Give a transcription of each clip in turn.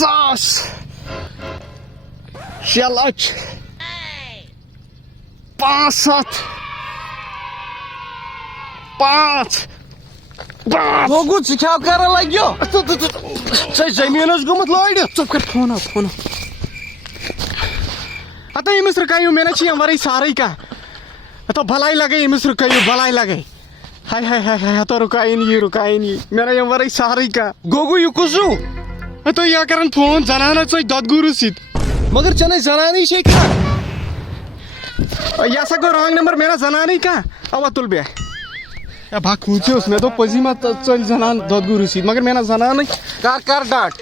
सास 6 लाख 5 7 5 Gogu क्या कर लग्यो जमीन गुमत लड़ चुप कर फोन अत अमिस रुकायू मे ना वर सारे कह तो भलाई लगे अमिस रुकायू भलाई लगे हाय हाय हाय हाय तो रुकायन ये मे ना वर सारे कह गोगू यह कुसू तो यह कर फोन जनान ददगुरु सत मगर चने जनानी छे यह सा गो रॉन्ग नंबर मे ना जनानी कह अवा तुल बे भा खूचोस मे दो पजी मा चल जनान ददगुरु सत मगर मे ना जनान कर डाट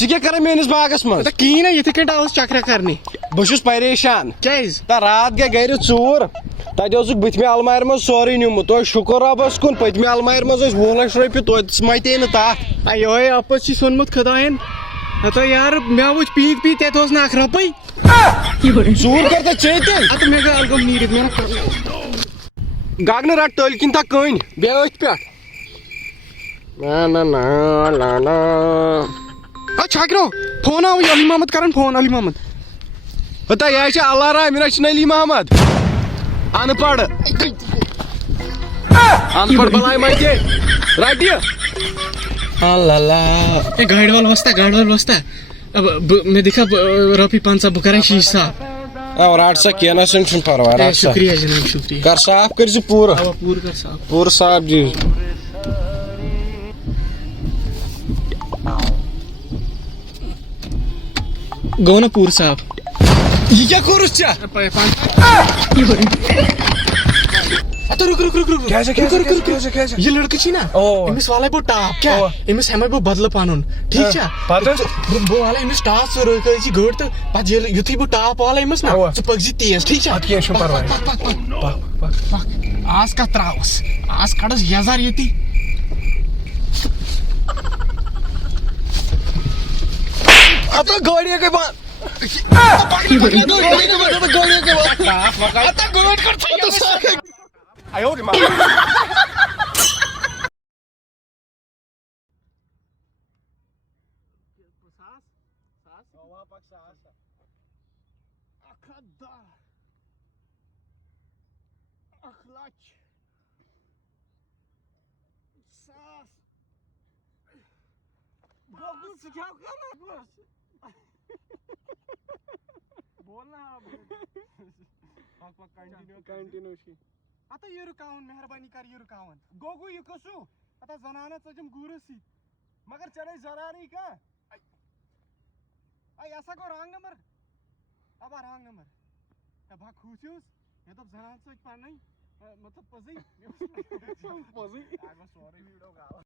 क्या कर मेनिस बागस मज कहीं ना ये कट आस चक्र करने बहुत परेशान क्या रात गए गर चूर तक बुथमे अलमार मज सोरे नुमुत तो शुक्र रबस कुन पतमे अलमार मज 20 लाख रुपये तो मते न तथ अयो आपस सोनमुत खुदायन तो यार मे वो पी तथ ना रुपये चूर कर चे मे अलगम नीर मे गगन रट तल किन तक कन बे पे छाकरो फोन आव अली मोहम्मद कर फोन अली मोहम्मद पता यह अलारा मेरा अली मोहम्मद अनपढ़ भलाई मत रट गाड़ी वाल वस्ता अब मैं देखा रॉपी 500 बुक करा शीशा रट सा क्या परवाह शुक्रिया जनाब शुक्रिया कर साफ कर पूरा पूरा साफ जी गो ना पूर साहब ये क्या कोरुस चा तो रुक कैसे ये लड़की छी ना इमिस वाला बो टाप क्या इमिस हमें बो बदल पानुन ठीक है पता बो वाला इमिस टाप से रोक छी गोट तो पा जे युथी बो टाप वाला इमिस ना तो पगजी तेज ठीक है क्या शो परवाह आज का त्रावस आज कड़स हजार येती अब तो गाड़ी के बाद आयो रे मां कंटिन्यू आता ये रुकावन मेहरबानी कर ये रुकावन गोगू ये कसू आता जनाना चजम गुरुसी मगर चले जरा नहीं का आई ऐसा को रॉन्ग नंबर अब रॉन्ग नंबर अब खुशियोस ये तो जनान से पानी मतलब पजी पजी आगो सॉरी वीडियो का